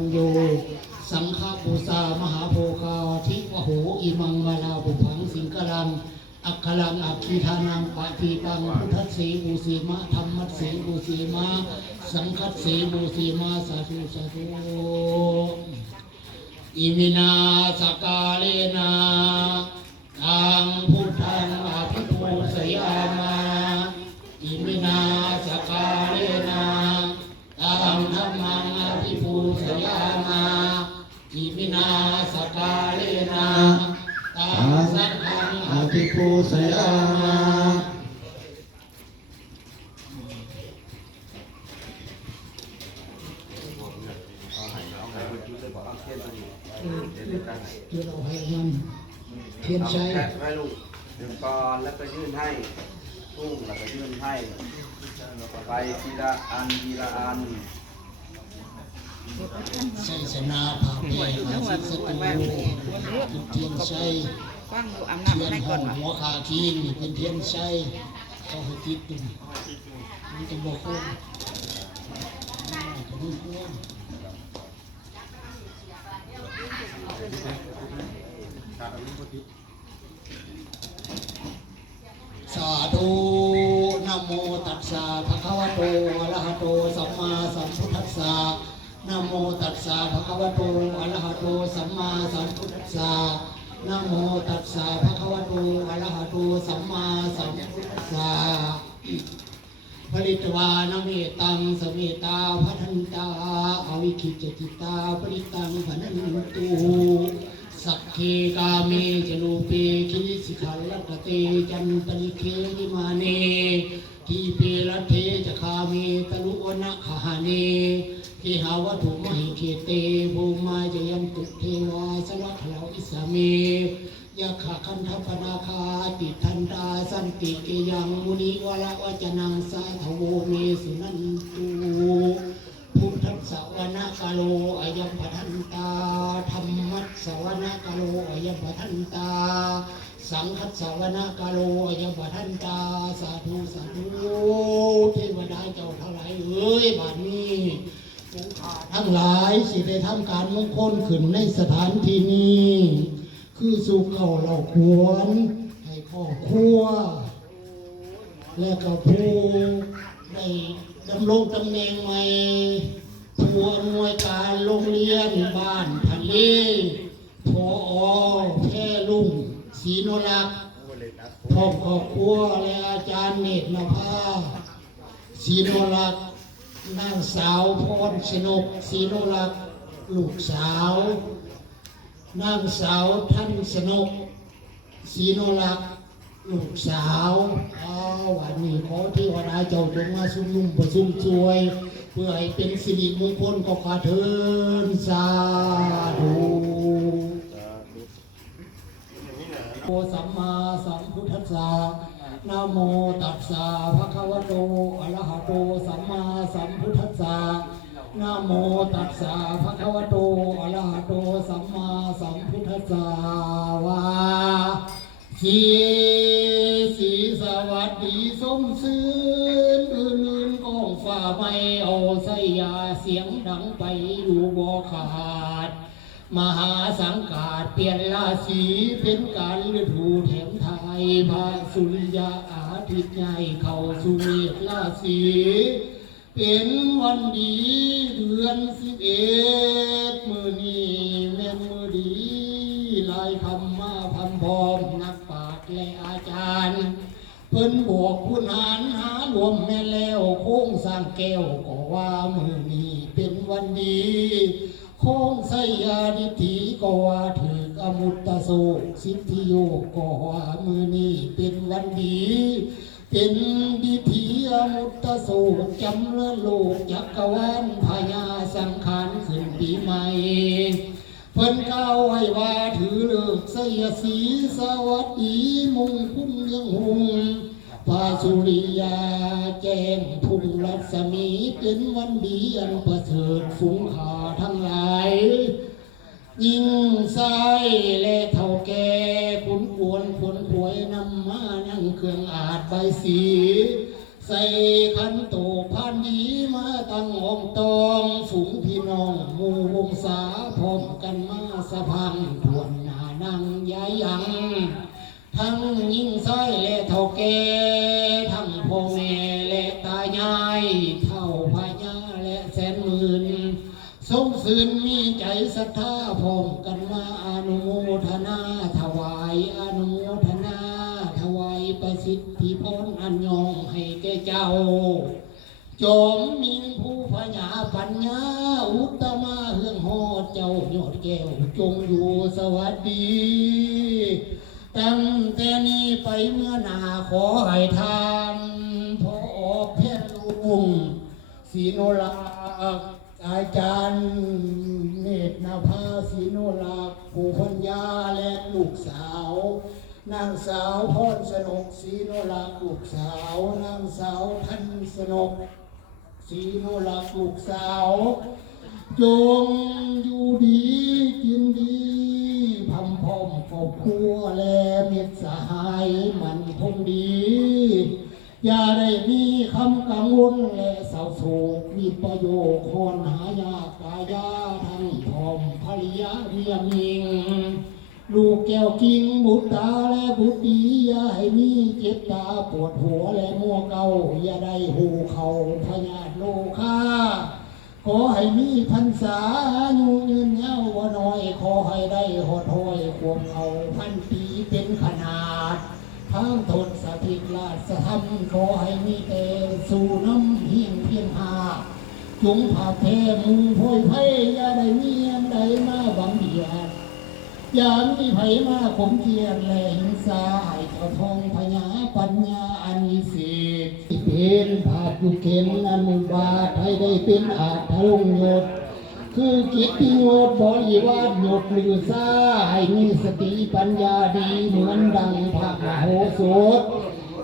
ญโย สังฆปูซามหาโพคาทิวโหอิมังมาลาบุพังสิงกลัง อัคคลังอักขีทานังปะทีตังพุทธสีบูสีมะธรรมัสสีบูสีมะสังคสสีบูสีมะสาธุสาธุอิมินาสกาเลนา กาเลนาตังสังฆังออาภิปูสยามาเพื่อเราให้มันเทียนใช้แกะให้ลูกหนึ่งก่อนแล้วก็ยื่นให้ตุ้งแล้วก็ยื่นให้ไปทีละอันทีละอัน ใช้สนาผาเปหาสิสตูเป็นเทียนใช้ฟังดูอาบเทียนห้ออนงหัวขาคีนนี่เป็นเทียนใช้เขาให้ติดตุ่มมันจะบอกคนจะมีควรสาธุนโมตัสสะภะคะวะโตอะระหะโตสัมมาสัมพุทธัสสะ นะโมตัสสะภะคะวะโตอะระหะโตสัมมาสัมพุทธัสสะนะโมตัสสะภะคะวะโตอะระหะโตสัมมาสัมพุทธัสสะผลิตวานเมตังสเมตาพัทันตาอวิคิจจิตาปริตังพนันตุสักเคกาเมจโลเปคิสิขัลลกเตจันตริเคนิมาเน ทีเปรเทจะคาเมตลุวนะคหาเนทิหาวัตถุมหิเคเตภูมาจะยัมตุเทวาสวัคเหลาอิสาเมยะขะคันธปนาคาติทันตาสันติเกยังมุนิวละวจนังสาทโวเมสุนันตุพุทธสวนาคาโลอายัมปทันตาธรรมัสสวนาคาโลอายัมปทันตา สังฆัสสวนาคาโลอายัมทันตาสาธุสาธุเทวดาเจ้าทั้งหลายเอ้ยบัดนี้ทั้งหลายสิได้ทำการมงคลขึ้นในสถานที่นี้ คือสุขเขาเราควร ให้ครอครัว และก็ผู้ได้ดำรงตำแหน่งใหม่ผู้อำนวยการโรงเรียนบ้านทะเลพอแพร่ลุง ศรีนรักษ์พร้อมครอบครัวและอาจารย์เนตรนภาศรีนรักษ์นางสาวพรชนกศรีโนรักษ์ลูกสาว นางสาวท่านสนกศรีโนรักษ์ลูกสาวอ้าวันนี้ขอเทวดาเจ้าจงมาสุมนุ่มประชุมช่วย เพื่อให้เป็นสิริมงคลก็ขอเทินสาธุ โอสัมมาสัมพุทธัสสะนะโมตัสสะภะคะวะโตอะระหะโตสัมมาสัมพุทธัสสะนะโมตัสสะภะคะวะโตอะระหะโตสัมมาสัมพุทธัสสะวาสีสีสวัสดีสมซื่นอื่นอื่นกองฟ้าไม่เอาใส่ยาเสียงดังไปอยู่บ่ขา มหาสังกาดเปลี่ยนราศีเป็นการฤดูแถมไทยพระสุริยาอาทิตย์ใหญ่เข้าสู่เมษราศีเป็นวันดีเดือนสิบเอ็ดมือนี้แม่นมือดีลายคำมาพันพร้อมนักปราชญ์และอาจารย์ เพิ่นบอกคุณหารหารวมแม่แล้วโค้งสร้างแก้วก็ว่ามือนี้เป็นวันดี โค้งไสยาดิถีก็ว่าถือกอมุตตะโศกสิทธิโยก็ว่ามือนี้เป็นวันดี เป็นดิถีอมุตตะโศกจำเริญโลกจักรวาลพญาสังขารขึ้นปีใหม่เพิ่นกล่าวไว้ว่าถือเลิกไสยสีสวัสดีมงคุณเรื่องหุงพระสุริยาแจ้งทุ่งรัศมีเป็นวันดีอันประเสริฐสูงขาทั้งหลาย ยิ่งใส่และเท่าแก่ขุนควรควรขวยนำมานั่งเครื่องอาจใบสี ใส่ขันโตพันดีมาตั้งหองตองฝูงพี่น้องหมู่วงศาพร้อมกันมาสะพังทวนหน้านั่งย้ายยัง ทั้งยิ่งซ้อยและเท่าแก่ คืนมีใจศรัทธาพร้อมกันมาอนุโมทนาถวายอนุโมทนาถวายประสิทธิพรอันยองให้แก่เจ้า จอมมิงผู้พญาปัญญาอุตมาเฮืองหอดเจ้ายอดแก้วจงอยู่สวัสดีตั้งแต่นี้ไปเมื่อนาขอให้ทานพอออกแพทย์ลุงสีโนลา อาจารย์เนตรนาภาสีโนลาผู้พัญญาและลูกสาว นางสาวพรสนกสีโนลาลูกสาว นางสาวพันสนกสีโนลาลูกสาว จงอยู่ดีกินดีพำพอมครอบครัวและมิตรสหายมันคงดี อย่าได้มีคำกังวลและเศร้าโศกมีประโยชน์คนหายากายาทั้งพร้อมภริยาเมียมิงลูกแก้วกิงบุตรตาและบุตรีอย่าให้มีเจ็บตาปวดหัวและมัวเกาอย่าได้หูเขาพยาธโลคาขอให้มีพรรษาอยู่ยืนเงาว่าน้อย ขอให้ได้หดหอยควงเอาพันปีเป็นขนาดทางทน สถิตราชธรรมขอให้มีแต่สู่น้ำเฮียงเพียงหาจุงผาเพมุงโพยไพ่อย่าได้มีอันใดมาบังเบียดยามีไผมาขมเกียรแหลหิงสาให้เจ้าทองพญาปัญญาอันวิเศษเป็นภาพอยู่เข็นอันมุบาทให้ได้เป็นอาจทะลงโยดคือกิจที่โยดบริวารโยดหรือซาให้มีสติปัญญาดีเหมือนดังพระมโหสถ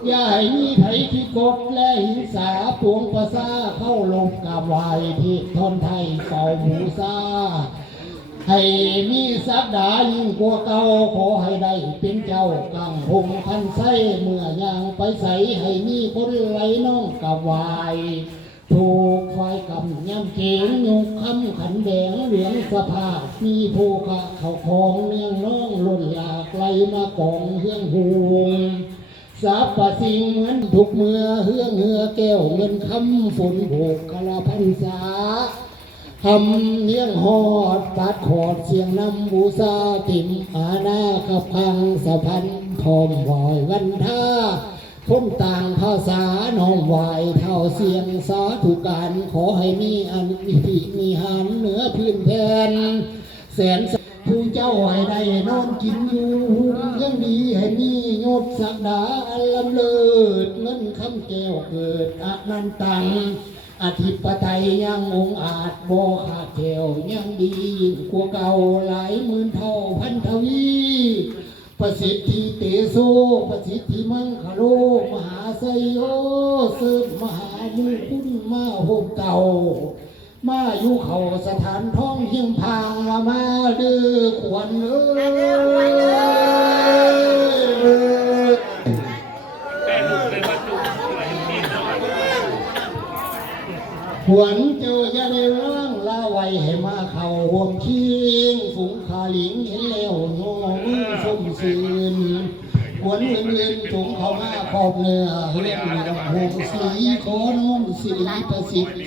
อย่าให้มีไผที่กดและหิงสาปวงประสาเข้าลงกราบไหวที่ทนไทยเฝ้าบูซาให้มีสักดายิ่งกว่าเก่าขอให้ได้เป็นเจ้ากังหงคันไส้เมื่อย่างไปใสให้มีคนไหลน้องกับวายถูกไฟกำย่ำเกงยุกคำขันแดงเหลืองสภาพมีภูเขาเขาของเนื่องน้องล่นหลากไหลมากองเฮืองหวง สาปสิ่งเหมือนทุกเมื่อเฮืองเหือแก้วเงินคำฝนโบกกะลาพันษาทำเนียงหอดปัดขอดเสียงนำบูซาติมอาณาขับพังสะพันพร้อมวอยวันท่าพ้นต่างภาษาน้องวายเท่าเสียงสาธุการขอให้มีอันวิธีมีหานเหนือพื้นแผ่นแสน ผู้เจ้าให้ได้นอนกินอยู่ยังดีให้มีโยศสักดาอันลำเลิศเงินคำแก้วเกิดอนันตังอธิปไตยยังองอาจโบขาดแถวยังดียิ่งกว่าเก่าหลายหมื่นเท่าพันทวีประสิทธิเตโซประสิทธิมังคโลมหาไซโยเสริมมหามุคุณมาโฮมเก่า มาอยู่เขาสถานท้องเฮียงพางว่ามาดื้อขวัญเอ้ยหวนเจออยาได้ร่างลาไวให้มาเข่าห่วงคิงฝูงขาหลิงเห็นแล้วโน้องสมซื่นหวนอื่นๆจงเข้ามาขอบเนื้อเรื่องห่วงสีขอน้องสิริประสิทธิ์